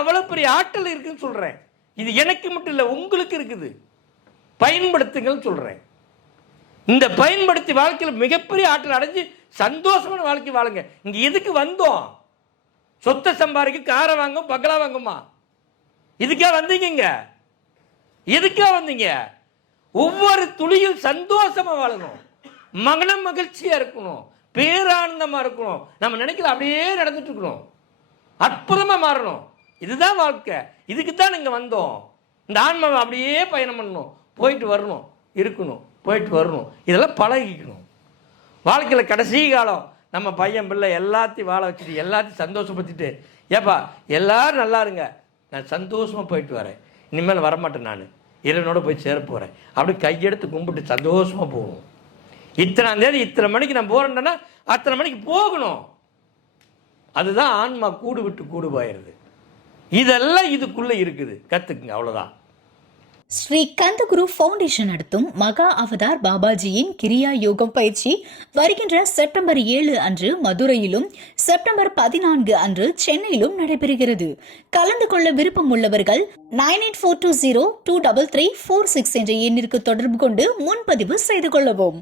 அவ்வளவு பெரிய ஆற்றல் இருக்குன்னு சொல்றேன். இது எனக்கு மட்டும் இல்லை, உங்களுக்கு இருக்குது. பயன்படுத்துங்கள் சொல்றேன். இந்த பயன்படுத்தி வாழ்க்கையில் மிகப்பெரிய ஆற்றல் அடைஞ்சு சந்தோஷமான வாழ்க்கை வாழுங்க. இங்க எதுக்கு வந்தோம்? சொத்தை சம்பாதிக்க, காரை வாங்கும், பங்களா வாங்குமா? இதுக்கா வந்தீங்க? எதுக்கா வந்தீங்க? ஒவ்வொரு துளியில் சந்தோஷமா வாழணும், மகனம் மகிழ்ச்சியா இருக்கணும், பேரானந்தமா இருக்கணும். நம்ம நினைக்கல அப்படியே நடந்துட்டு இருக்கணும், அற்புதமா மாறணும். இதுதான் வாழ்க்கை. இதுக்கு தான் நீங்க வந்தோம். இந்த ஆன்மாவை அப்படியே பயணம் பண்ணணும், போயிட்டு வரணும், இருக்கணும், போயிட்டு வரணும். இதெல்லாம் பழகிக்கணும். வாழ்க்கையில் கடைசி காலம் நம்ம பையன் பிள்ளை எல்லாத்தையும் வாழ வச்சுட்டு எல்லாத்தையும் சந்தோஷப்படுத்திட்டு, ஏப்பா எல்லாரும் நல்லா இருங்க, நான் சந்தோஷமாக போயிட்டு வரேன், இனிமேல் வரமாட்டேன், நான் இறைவனோட போய் சேர போகிறேன், அப்படி கையெடுத்து கும்பிட்டு சந்தோஷமாக போகணும். இத்தனாம் தேதி இத்தனை மணிக்கு நான் போகிறேன்னா அத்தனை மணிக்கு போகணும். அதுதான் ஆன்மா கூடு விட்டு கூடு போயிடுது. இதெல்லாம் இதுக்குள்ளே இருக்குது, கற்றுக்குங்க, அவ்வளோதான். ஸ்ரீ கந்தகுரு ஃபவுண்டேஷன் நடத்தும் மகா அவதார் பாபாஜியின் கிரியா யோகம் பயிற்சி வருகின்ற செப்டம்பர் 7 அன்று மதுரையிலும், செப்டம்பர் 14 அன்று சென்னையிலும் நடைபெறுகிறது. கலந்து கொள்ள விருப்பம் உள்ளவர்கள் 9842023346 என்ற எண்ணிற்கு தொடர்பு கொண்டு முன்பதிவு செய்து கொள்ளவும்.